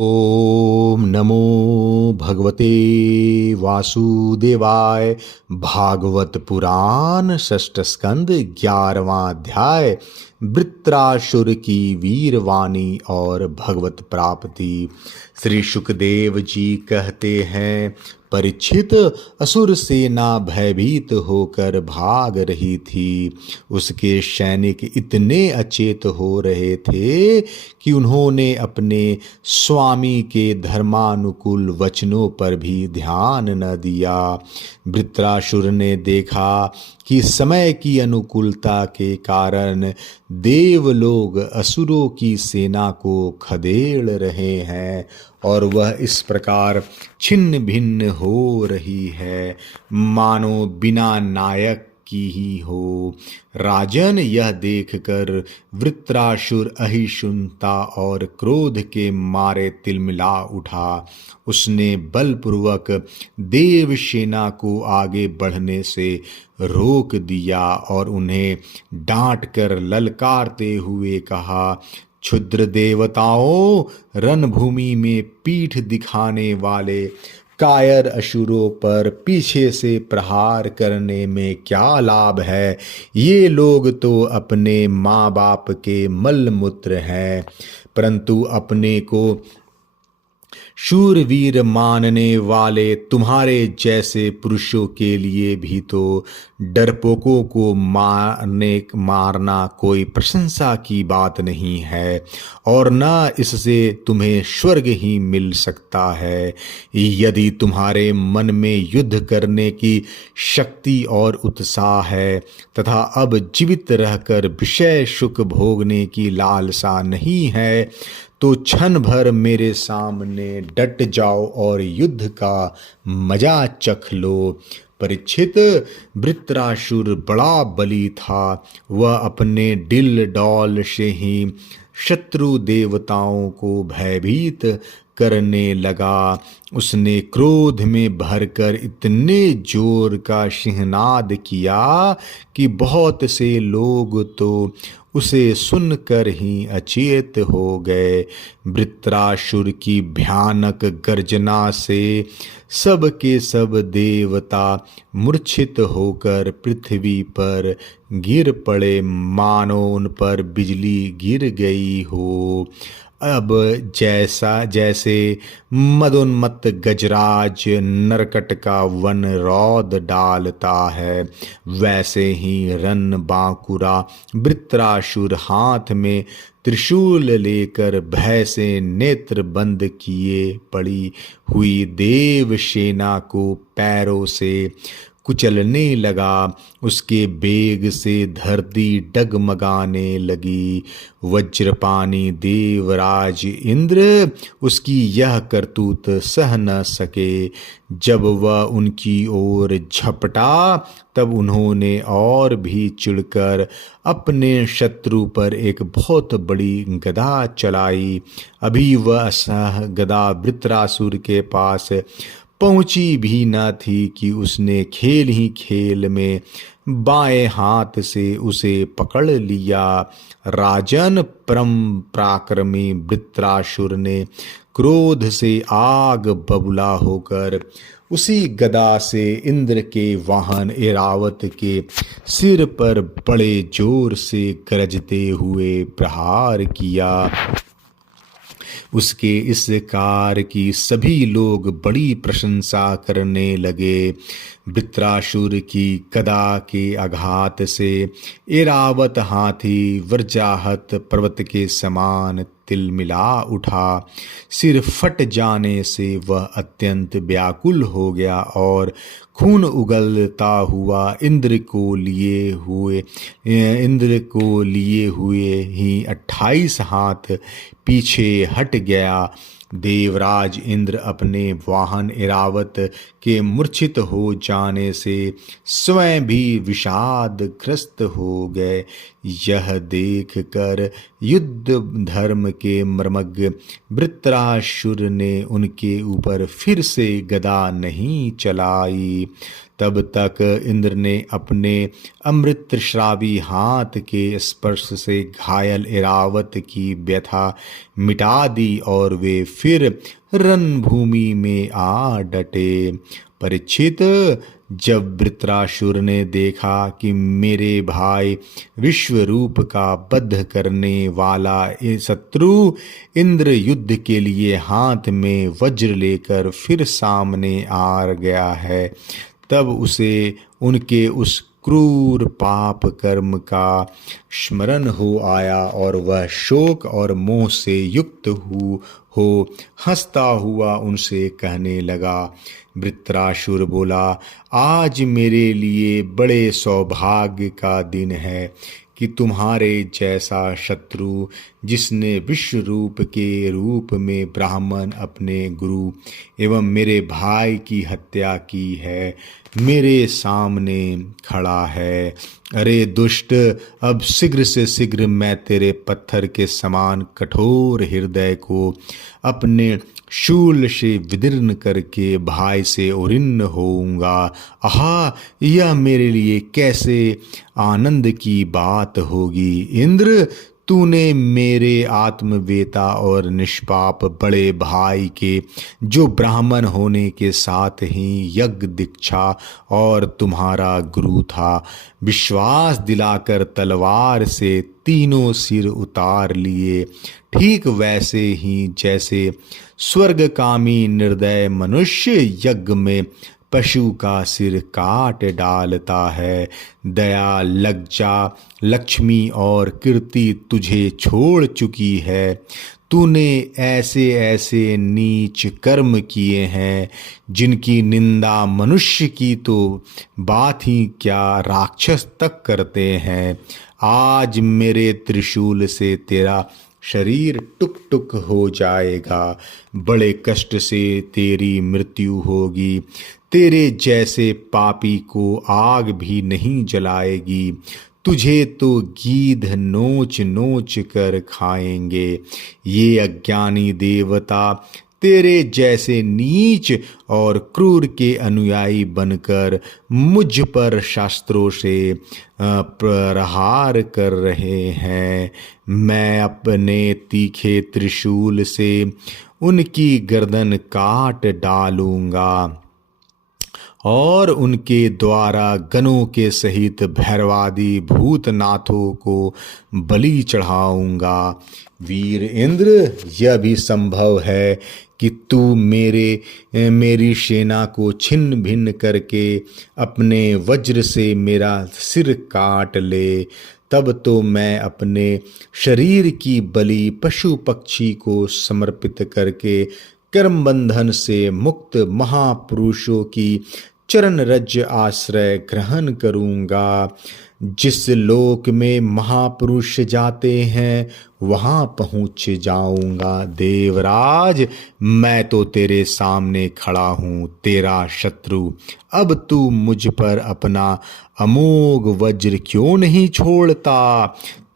ओम नमो भगवते वासुदेवाय। भागवत पुराण षष्ठ स्कंद 11वां अध्याय। वृत्रासुर की वीरवाणी और भगवत प्राप्ति। श्री सुखदेव जी कहते हैं, परीक्षित, असुर सेना भयभीत होकर भाग रही थी। उसके सैनिक इतने अचेत हो रहे थे कि उन्होंने अपने स्वामी के धर्मानुकूल वचनों पर भी ध्यान न दिया। वृत्रासुर ने देखा कि समय की अनुकूलता के कारण देवलोग असुरों की सेना को खदेड़ रहे हैं और वह इस प्रकार छिन्न भिन्न हो रही है मानो बिना नायक की ही हो। राजन, यह देखकर वृत्रासुर अहिष्णुता और क्रोध के मारे तिलमिला उठा। उसने बलपूर्वक देव सेना को आगे बढ़ने से रोक दिया और उन्हें डांट कर ललकारते हुए कहा, क्षुद्र देवताओं, रणभूमि में पीठ दिखाने वाले कायर असुरों पर पीछे से प्रहार करने में क्या लाभ है। ये लोग तो अपने माँ बाप के मलमूत्र हैं, परंतु अपने को शूरवीर मानने वाले तुम्हारे जैसे पुरुषों के लिए भी तो डरपोकों को मारना कोई प्रशंसा की बात नहीं है और न इससे तुम्हें स्वर्ग ही मिल सकता है। यदि तुम्हारे मन में युद्ध करने की शक्ति और उत्साह है तथा अब जीवित रहकर विषय सुख भोगने की लालसा नहीं है तो क्षण भर मेरे सामने डट जाओ और युद्ध का मजा चख लो। परीक्षित, वृत्रासुर बड़ा बली था। वह अपने डिल डौल से ही शत्रु देवताओं को भयभीत करने लगा। उसने क्रोध में भरकर इतने जोर का सिंहनाद किया कि बहुत से लोग तो उसे सुनकर ही अचेत हो गए। वृत्रासुर की भयानक गर्जना से सब के सब देवता मूर्छित होकर पृथ्वी पर गिर पड़े मानो उन पर बिजली गिर गई हो। अब जैसे मदोन्मत्त गजराज नरकट का वन रौद डालता है, वैसे ही रन बांकुरा वृत्रासुर हाथ में त्रिशूल लेकर भय से नेत्र बंद किए पड़ी हुई देव सेना को पैरों से कुचलने लगा। उसके बेग से धरती डगमगाने लगी। वज्रपानी देवराज इंद्र उसकी यह करतूत सह न सके। जब वह उनकी ओर झपटा तब उन्होंने और भी चिढ़कर अपने शत्रु पर एक बहुत बड़ी गदा चलाई। अभी वह असह गदा वृत्रासुर के पास पहुंची भी न थी कि उसने खेल ही खेल में बाएं हाथ से उसे पकड़ लिया। राजन, परम पराक्रमी वृत्रासुर ने क्रोध से आग बबूला होकर उसी गदा से इंद्र के वाहन ऐरावत के सिर पर बड़े जोर से गरजते हुए प्रहार किया। उसके इस कार्य की सभी लोग बड़ी प्रशंसा करने लगे। वृत्रासुर की गदा के आघात से ऐरावत हाथी वज्राहत पर्वत के समान तिलमिला उठा। सिर फट जाने से वह अत्यंत व्याकुल हो गया और खून उगलता हुआ इंद्र को लिए हुए ही 28 हाथ पीछे हट गया। देवराज इंद्र अपने वाहन ऐरावत के मूर्छित हो जाने से स्वयं भी विषादग्रस्त हो गए। यह देखकर युद्ध धर्म के मर्मज्ञ वृत्रासुर ने उनके ऊपर फिर से गदा नहीं चलाई तब तक इंद्र ने अपने अमृत श्रावी हाथ के स्पर्श से घायल ऐरावत की व्यथा मिटा दी और वे फिर रणभूमि में आ डटे। परीक्षित, जब वृत्रासुर ने देखा कि मेरे भाई विश्वरूप का वध करने वाला ये शत्रु इंद्र युद्ध के लिए हाथ में वज्र लेकर फिर सामने आ गया है, तब उसे उनके उस क्रूर पाप कर्म का स्मरण हो आया और वह शोक और मोह से युक्त हो हंसता हुआ उनसे कहने लगा। वृत्रासुर बोला, आज मेरे लिए बड़े सौभाग्य का दिन है कि तुम्हारे जैसा शत्रु, जिसने विश्व रूप के रूप में ब्राह्मण अपने गुरु एवं मेरे भाई की हत्या की है, मेरे सामने खड़ा है। अरे दुष्ट, अब शीघ्र से शीघ्र मैं तेरे पत्थर के समान कठोर हृदय को अपने शूल से विदीर्ण करके भाई से उरिन्न होऊंगा। आहा, यह मेरे लिए कैसे आनंद की बात होगी। इंद्र, तूने मेरे आत्मवेता और निष्पाप बड़े भाई के, जो ब्राह्मण होने के साथ ही यज्ञ दीक्षा और तुम्हारा गुरु था, विश्वास दिलाकर तलवार से तीनों सिर उतार लिए। ठीक वैसे ही जैसे स्वर्गकामी निर्दय मनुष्य यज्ञ में पशु का सिर काट डालता है, दया, लज्जा, लक्ष्मी और कीर्ति तुझे छोड़ चुकी है। तूने ऐसे ऐसे नीच कर्म किए हैं जिनकी निंदा मनुष्य की तो बात ही क्या, राक्षस तक करते हैं। आज मेरे त्रिशूल से तेरा शरीर टुक टुक हो जाएगा, बड़े कष्ट से तेरी मृत्यु होगी। तेरे जैसे पापी को आग भी नहीं जलाएगी, तुझे तो गीध नोच नोच कर खाएंगे। ये अज्ञानी देवता तेरे जैसे नीच और क्रूर के अनुयायी बनकर मुझ पर शास्त्रों से प्रहार कर रहे हैं। मैं अपने तीखे त्रिशूल से उनकी गर्दन काट डालूंगा और उनके द्वारा गणों के सहित भैरवादी भूतनाथों को बलि चढ़ाऊंगा। वीर इंद्र, यह भी संभव है कि तू मेरी सेना को छिन्न भिन्न करके अपने वज्र से मेरा सिर काट ले। तब तो मैं अपने शरीर की बलि पशु पक्षी को समर्पित करके कर्म बंधन से मुक्त महापुरुषों की चरण रज आश्रय ग्रहण करूंगा। जिस लोक में महापुरुष जाते हैं वहां पहुंच जाऊंगा। देवराज, मैं तो तेरे सामने खड़ा हूं, तेरा शत्रु। अब तू मुझ पर अपना अमोघ वज्र क्यों नहीं छोड़ता।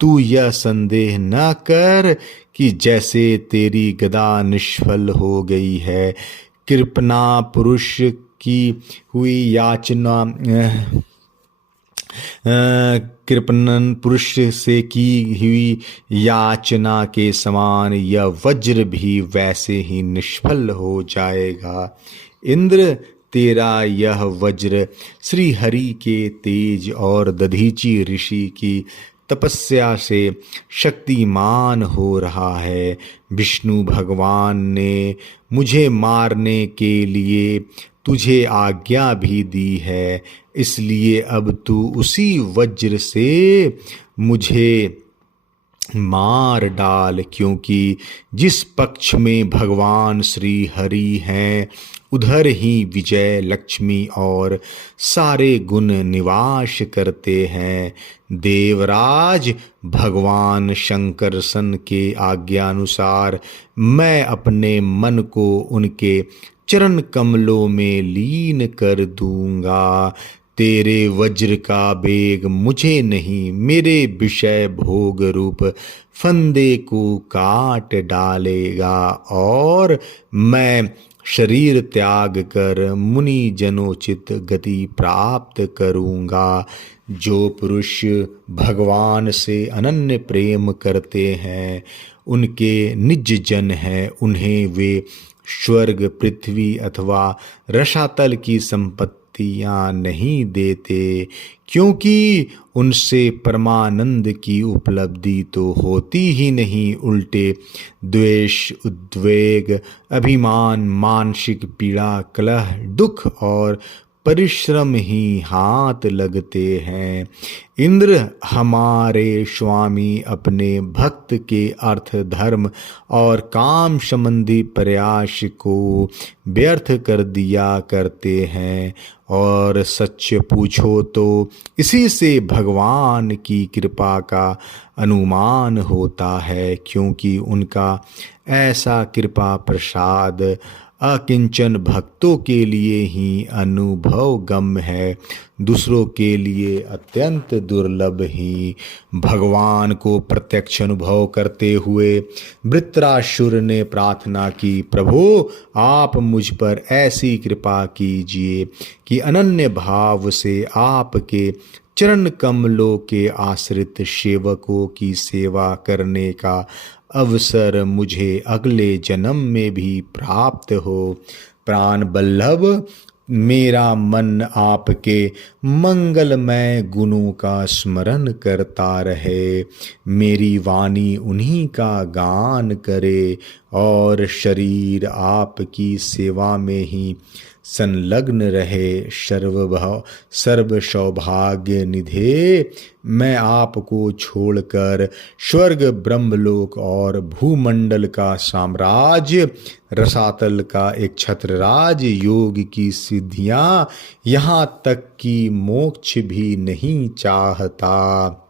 तू यह संदेह न कर कि जैसे तेरी गदा निष्फल हो गई है, कृपणा पुरुष की हुई याचना कृपणन पुरुष से की हुई याचना के समान यह वज्र भी वैसे ही निष्फल हो जाएगा। इंद्र, तेरा यह वज्र श्री हरि के तेज और दधीची ऋषि की तपस्या से शक्तिमान हो रहा है। विष्णु भगवान ने मुझे मारने के लिए तुझे आज्ञा भी दी है, इसलिए अब तू उसी वज्र से मुझे मार डाल, क्योंकि जिस पक्ष में भगवान श्री हरि हैं उधर ही विजय, लक्ष्मी और सारे गुण निवास करते हैं। देवराज, भगवान शंकरसन के आज्ञानुसार मैं अपने मन को उनके चरण कमलों में लीन कर दूंगा। तेरे वज्र का बेग मुझे नहीं, मेरे विषय भोग रूप फंदे को काट डालेगा और मैं शरीर त्याग कर मुनि जनोचित गति प्राप्त करूँगा। जो पुरुष भगवान से अनन्य प्रेम करते हैं, उनके निज जन हैं, उन्हें वे स्वर्ग, पृथ्वी अथवा रसातल की संपत्तियां नहीं देते, क्योंकि उनसे परमानंद की उपलब्धि तो होती ही नहीं, उल्टे द्वेष, उद्वेग, अभिमान, मानसिक पीड़ा, कलह, दुख और परिश्रम ही हाथ लगते हैं। इंद्र हमारे स्वामी अपने भक्त के अर्थ, धर्म और काम संबंधी प्रयास को व्यर्थ कर दिया करते हैं, और सच पूछो तो इसी से भगवान की कृपा का अनुमान होता है, क्योंकि उनका ऐसा कृपा प्रसाद अकिंचन भक्तों के लिए ही अनुभव गम्य है, दूसरों के लिए अत्यंत दुर्लभ ही। भगवान को प्रत्यक्ष अनुभव करते हुए वृत्रासुर ने प्रार्थना की, प्रभु आप मुझ पर ऐसी कृपा कीजिए कि अनन्य भाव से आपके चरण कमलों के आश्रित सेवकों की सेवा करने का अवसर मुझे अगले जन्म में भी प्राप्त हो। प्राण बल्लभ, मेरा मन आपके मंगलमय गुणों का स्मरण करता रहे, मेरी वाणी उन्हीं का गान करे और शरीर आपकी सेवा में ही संलग्न रहे। सर्व सौभाग्य निधे, मैं आपको छोड़कर स्वर्ग, ब्रह्मलोक और भूमंडल का साम्राज्य, रसातल का एक छत्रराज, योग की सिद्धियां, यहाँ तक कि मोक्ष भी नहीं चाहता।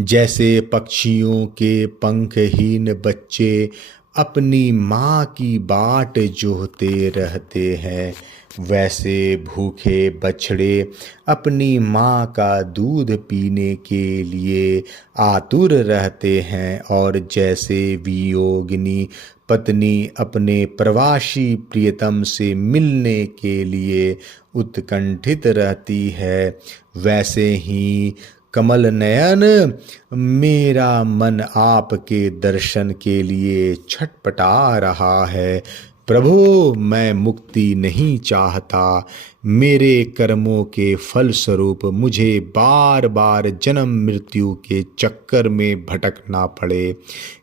जैसे पक्षियों के पंखहीन बच्चे अपनी माँ की बाट जोहते रहते हैं, वैसे भूखे बछड़े अपनी माँ का दूध पीने के लिए आतुर रहते हैं, और जैसे वियोगिनी पत्नी अपने प्रवासी प्रियतम से मिलने के लिए उत्कंठित रहती है, वैसे ही कमल नयन, मेरा मन आपके दर्शन के लिए छटपटा रहा है। प्रभु मैं मुक्ति नहीं चाहता, मेरे कर्मों के फल स्वरूप मुझे बार बार जन्म मृत्यु के चक्कर में भटकना पड़े,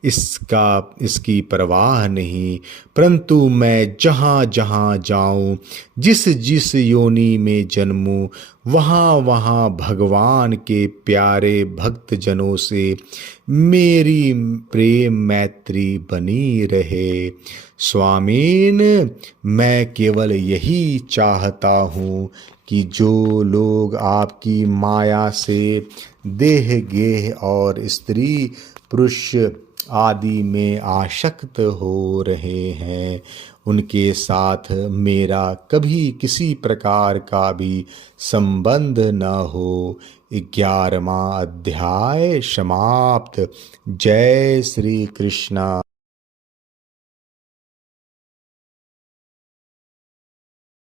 इसकी परवाह नहीं, परंतु मैं जहाँ जहाँ जाऊँ, जिस जिस योनि में जन्मूँ, वहाँ वहाँ भगवान के प्यारे भक्त जनों से मेरी प्रेम मैत्री बनी रहे। स्वामीन, मैं केवल यही चाहता हूँ कि जो लोग आपकी माया से देह गेह और स्त्री पुरुष आदि में आसक्त हो रहे हैं, उनके साथ मेरा कभी किसी प्रकार का भी संबंध न हो। 11वां अध्याय समाप्त। जय श्री कृष्णा।